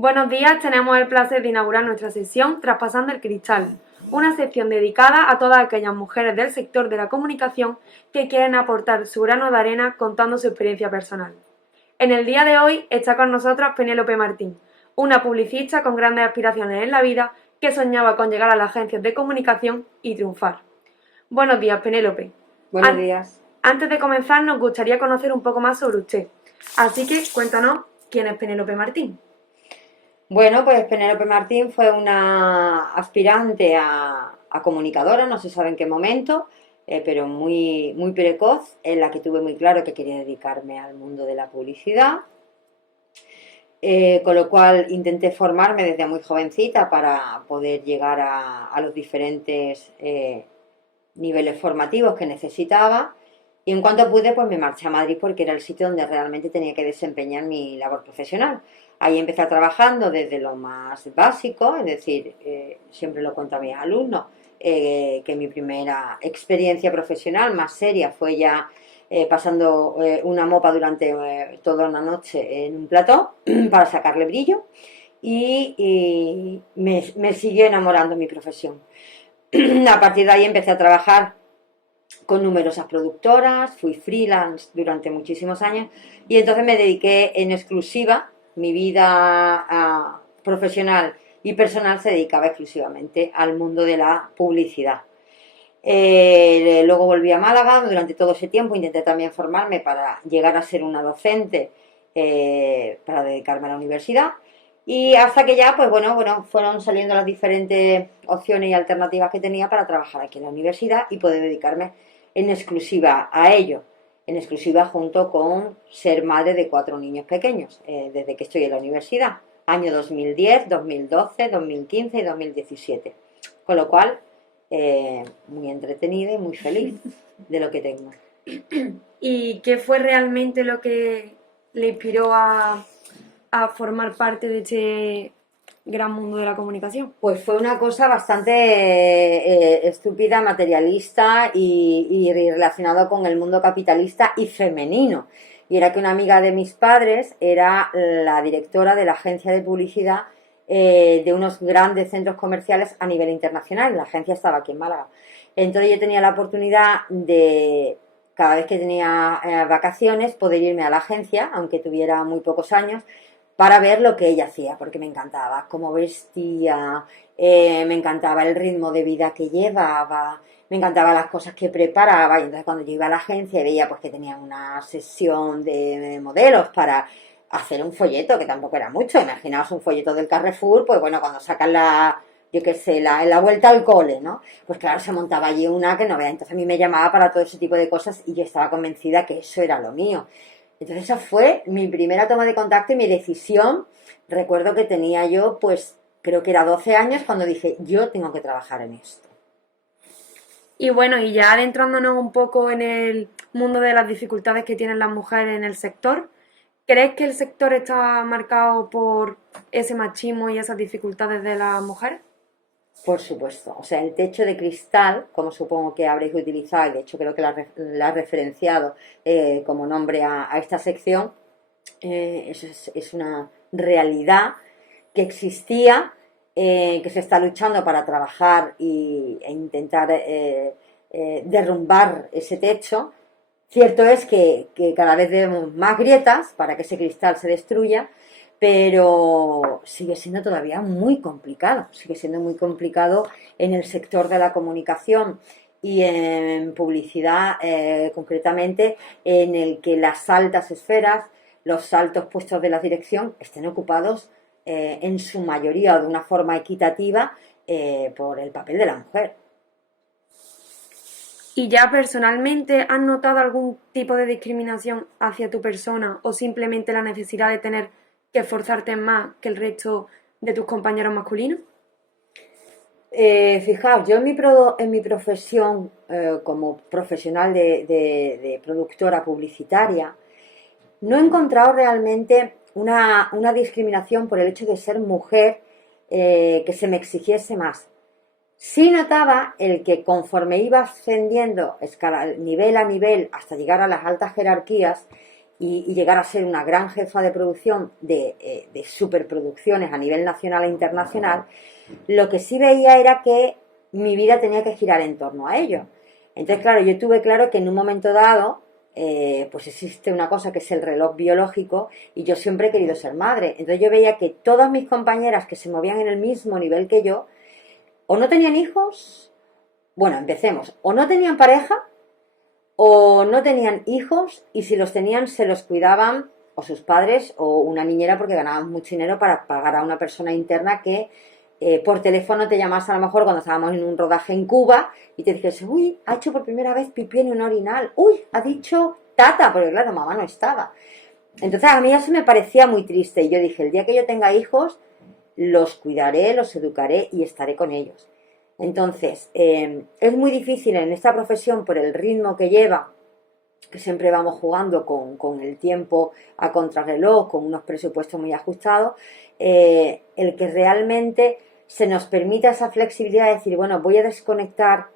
Buenos días, tenemos el placer de inaugurar nuestra sección Traspasando el Cristal, una sección dedicada a todas aquellas mujeres del sector de la comunicación que quieren aportar su grano de arena contando su experiencia personal. En el día de hoy está con nosotros Penélope Martín, una publicista con grandes aspiraciones en la vida que soñaba con llegar a las agencias de comunicación y triunfar. Buenos días, Penélope. Buenos días. Antes de comenzar, nos gustaría conocer un poco más sobre usted. Así que cuéntanos quién es Penélope Martín. Bueno, pues Penélope Martín fue una aspirante a comunicadora, no se sabe en qué momento, pero muy precoz, en la que tuve muy claro que quería dedicarme al mundo de la publicidad, con lo cual intenté formarme desde muy jovencita para poder llegar a los diferentes niveles formativos que necesitaba. Y en cuanto pude, pues me marché a Madrid porque era el sitio donde realmente tenía que desempeñar mi labor profesional. Ahí empecé trabajando desde lo más básico, es decir, siempre lo cuento a mis alumnos, que mi primera experiencia profesional más seria fue ya pasando una mopa durante toda una noche en un plató para sacarle brillo y me siguió enamorando mi profesión. A partir de ahí empecé a trabajar con numerosas productoras, fui freelance durante muchísimos años y entonces me dediqué en exclusiva, mi vida profesional y personal se dedicaba exclusivamente al mundo de la publicidad. Luego volví a Málaga, durante todo ese tiempo intenté también formarme para llegar a ser una docente, para dedicarme a la universidad. Y hasta que ya, pues bueno, fueron saliendo las diferentes opciones y alternativas que tenía para trabajar aquí en la universidad y poder dedicarme en exclusiva a ello, en exclusiva junto con ser madre de 4 niños pequeños, desde que estoy en la universidad, año 2010, 2012, 2015 y 2017. Con lo cual, muy entretenida y muy feliz de lo que tengo. ¿Y qué fue realmente lo que le inspiró a formar parte de este gran mundo de la comunicación? Pues fue una cosa bastante estúpida, materialista y relacionado con el mundo capitalista y femenino. Y era que una amiga de mis padres era la directora de la agencia de publicidad de unos grandes centros comerciales a nivel internacional. La agencia estaba aquí en Málaga. Entonces yo tenía la oportunidad de, cada vez que tenía vacaciones, poder irme a la agencia, aunque tuviera muy pocos años, para ver lo que ella hacía, porque me encantaba cómo vestía, me encantaba el ritmo de vida que llevaba, me encantaban las cosas que preparaba. Y entonces cuando yo iba a la agencia y veía pues que tenían una sesión de modelos para hacer un folleto, que tampoco era mucho, imaginaos un folleto del Carrefour, pues bueno, cuando sacan yo qué sé, la vuelta al cole, ¿no? Pues claro, se montaba allí una que no vea. Entonces a mí me llamaba para todo ese tipo de cosas y yo estaba convencida que eso era lo mío. Entonces esa fue mi primera toma de contacto y mi decisión. Recuerdo que tenía yo, pues creo que era 12 años cuando dije, yo tengo que trabajar en esto. Y bueno, y ya adentrándonos un poco en el mundo de las dificultades que tienen las mujeres en el sector, ¿crees que el sector está marcado por ese machismo y esas dificultades de las mujeres? Por supuesto, o sea, el techo de cristal, como supongo que habréis utilizado, y de hecho creo que la has referenciado como nombre a esta sección, es una realidad que existía, que se está luchando para trabajar e intentar derrumbar ese techo. Cierto es que cada vez vemos más grietas para que ese cristal se destruya, pero sigue siendo todavía muy complicado, sigue siendo muy complicado en el sector de la comunicación y en publicidad, concretamente, en el que las altas esferas, los altos puestos de la dirección estén ocupados en su mayoría o de una forma equitativa por el papel de la mujer. ¿Y ya personalmente has notado algún tipo de discriminación hacia tu persona o simplemente la necesidad de tener que esforzarte más que el resto de tus compañeros masculinos? Fijaos, yo en mi profesión como profesional de productora publicitaria no he encontrado realmente una discriminación por el hecho de ser mujer que se me exigiese más. Sí notaba el que conforme iba ascendiendo nivel a nivel hasta llegar a las altas jerarquías, y llegar a ser una gran jefa de producción de superproducciones a nivel nacional e internacional, lo que sí veía era que mi vida tenía que girar en torno a ello. Entonces, claro, yo tuve claro que en un momento dado, pues existe una cosa que es el reloj biológico y yo siempre he querido ser madre. Entonces yo veía que todas mis compañeras que se movían en el mismo nivel que yo, o no tenían hijos, bueno, empecemos, o no tenían pareja, o no tenían hijos, y si los tenían se los cuidaban o sus padres o una niñera, porque ganaban mucho dinero para pagar a una persona interna que por teléfono te llamase a lo mejor cuando estábamos en un rodaje en Cuba y te dijese, uy, ha hecho por primera vez pipí en un orinal, uy, ha dicho tata, porque claro, mamá no estaba. Entonces a mí eso me parecía muy triste y yo dije, el día que yo tenga hijos, los cuidaré, los educaré y estaré con ellos. Entonces, es muy difícil en esta profesión por el ritmo que lleva, que siempre vamos jugando con el tiempo a contrarreloj, con unos presupuestos muy ajustados, el que realmente se nos permita esa flexibilidad de decir, bueno, voy a desconectar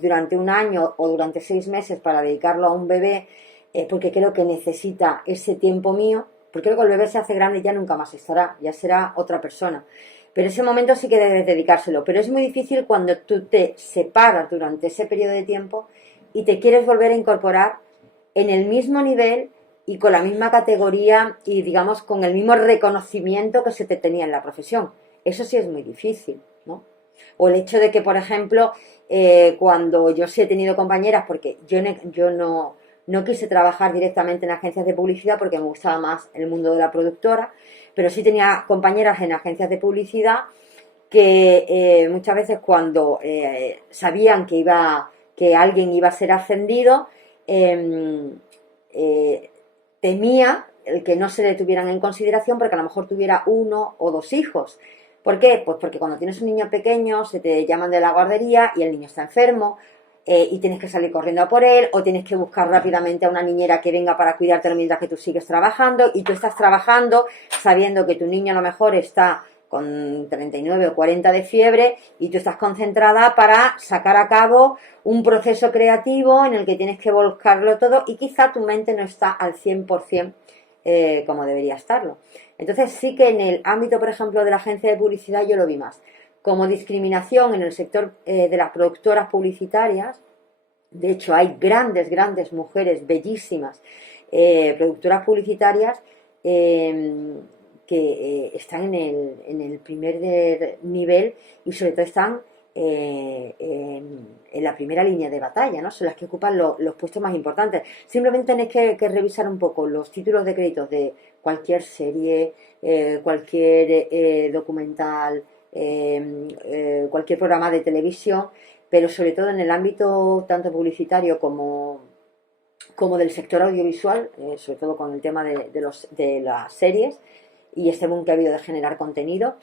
durante un año o durante 6 meses para dedicarlo a un bebé, porque creo que necesita ese tiempo mío, porque luego el bebé se hace grande y ya nunca más estará, ya será otra persona. Pero ese momento sí que debes dedicárselo. Pero es muy difícil cuando tú te separas durante ese periodo de tiempo y te quieres volver a incorporar en el mismo nivel y con la misma categoría y, digamos, con el mismo reconocimiento que se te tenía en la profesión. Eso sí es muy difícil, ¿no? O el hecho de que, por ejemplo, cuando yo sí he tenido compañeras, porque yo no quise trabajar directamente en agencias de publicidad porque me gustaba más el mundo de la productora, pero sí tenía compañeras en agencias de publicidad que muchas veces cuando sabían que alguien iba a ser ascendido, temía el que no se le tuvieran en consideración porque a lo mejor tuviera 1 o 2 hijos. ¿Por qué? Pues porque cuando tienes un niño pequeño se te llaman de la guardería y el niño está enfermo, y tienes que salir corriendo a por él, o tienes que buscar rápidamente a una niñera que venga para cuidártelo mientras que tú sigues trabajando, y tú estás trabajando sabiendo que tu niño a lo mejor está con 39 o 40 de fiebre y tú estás concentrada para sacar a cabo un proceso creativo en el que tienes que volcarlo todo y quizá tu mente no está al 100% como debería estarlo. Entonces sí que en el ámbito, por ejemplo, de la agencia de publicidad yo lo vi más como discriminación en el sector de las productoras publicitarias. De hecho, hay grandes mujeres bellísimas, productoras publicitarias, que están en el primer nivel y sobre todo están en la primera línea de batalla, ¿no? Son las que ocupan los puestos más importantes. Simplemente tenéis que revisar un poco los títulos de créditos de cualquier serie, cualquier documental, cualquier programa de televisión, pero sobre todo en el ámbito tanto publicitario como del sector audiovisual, sobre todo con el tema de las series y este boom que ha habido de generar contenido,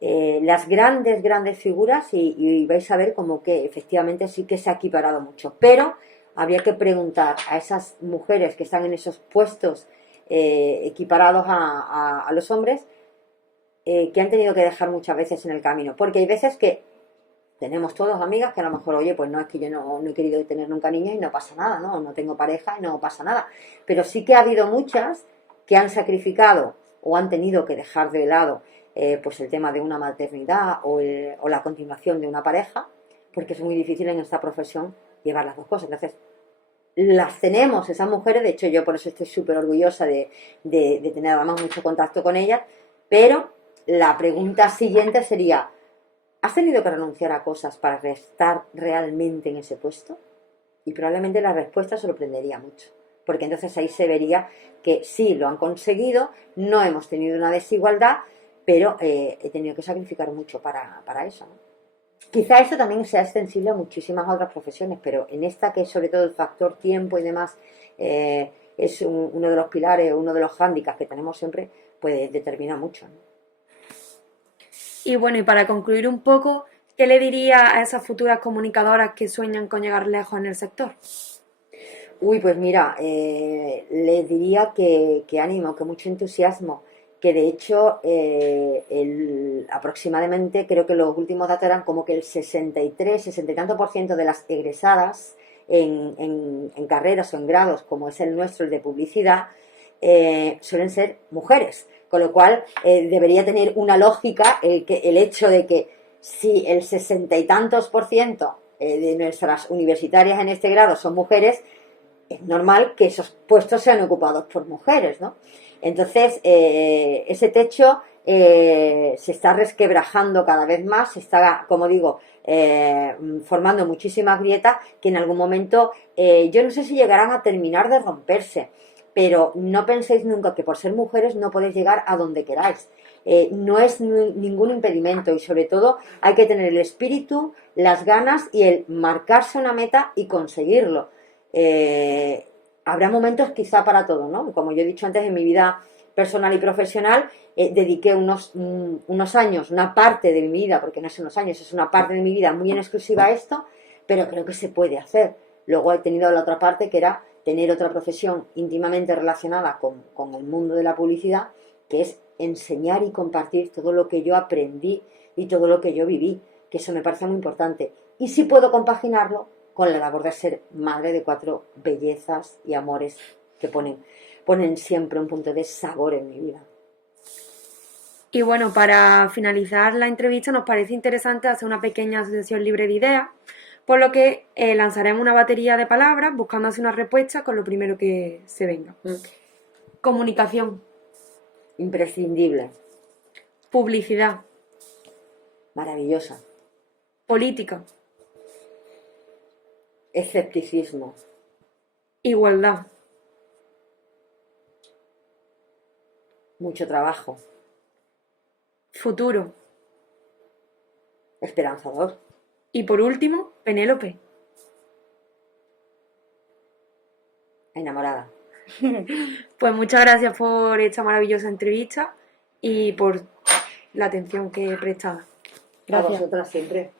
las grandes figuras y vais a ver como que efectivamente sí que se ha equiparado mucho, pero habría que preguntar a esas mujeres que están en esos puestos equiparados a los hombres, que han tenido que dejar muchas veces en el camino, porque hay veces que tenemos todos amigas que a lo mejor, oye, pues no, es que yo no he querido tener nunca niños y no pasa nada, ¿no? No tengo pareja y no pasa nada, pero sí que ha habido muchas que han sacrificado o han tenido que dejar de lado pues el tema de una maternidad o la continuación de una pareja, porque es muy difícil en esta profesión llevar las dos cosas. Entonces, las tenemos esas mujeres, de hecho yo por eso estoy súper orgullosa de tener además mucho contacto con ellas, pero la pregunta siguiente sería, ¿has tenido que renunciar a cosas para estar realmente en ese puesto? Y probablemente la respuesta sorprendería mucho, porque entonces ahí se vería que sí, lo han conseguido, no hemos tenido una desigualdad, pero he tenido que sacrificar mucho para eso, ¿no? Quizá eso también sea extensible a muchísimas otras profesiones, pero en esta que sobre todo el factor tiempo y demás es uno de los pilares, uno de los hándicaps que tenemos siempre, pues determina mucho, ¿no? Y bueno, y para concluir un poco, ¿qué le diría a esas futuras comunicadoras que sueñan con llegar lejos en el sector? Uy, pues mira, les diría que ánimo, que mucho entusiasmo, que de hecho aproximadamente creo que los últimos datos eran como que el 63, 60 y tanto por ciento de las egresadas en carreras o en grados como es el nuestro, el de publicidad, suelen ser mujeres, con lo cual debería tener una lógica el hecho de que si el 60 y tantos por ciento de nuestras universitarias en este grado son mujeres, es normal que esos puestos sean ocupados por mujeres, ¿no? Entonces, ese techo se está resquebrajando cada vez más, se está, como digo, formando muchísimas grietas que en algún momento, yo no sé si llegarán a terminar de romperse, pero no penséis nunca que por ser mujeres no podéis llegar a donde queráis. No es ningún impedimento y sobre todo hay que tener el espíritu, las ganas y el marcarse una meta y conseguirlo. Habrá momentos quizá para todo, ¿no? Como yo he dicho antes, en mi vida personal y profesional dediqué unos años, una parte de mi vida, porque no son unos años, es una parte de mi vida muy en exclusiva a esto, pero creo que se puede hacer. Luego he tenido la otra parte, que era tener otra profesión íntimamente relacionada con el mundo de la publicidad, que es enseñar y compartir todo lo que yo aprendí y todo lo que yo viví, que eso me parece muy importante. Y si puedo compaginarlo con la labor de ser madre de 4 bellezas y amores que ponen siempre un punto de sabor en mi vida. Y bueno, para finalizar la entrevista nos parece interesante hacer una pequeña sesión libre de ideas, por lo que lanzaremos una batería de palabras buscando así una respuesta con lo primero que se venga. Comunicación. Imprescindible. Publicidad. Maravillosa. Política. Escepticismo. Igualdad. Mucho trabajo. Futuro. Esperanzador. Y por último, Penélope. Enamorada. Pues muchas gracias por esta maravillosa entrevista y por la atención que prestada. A vosotras siempre.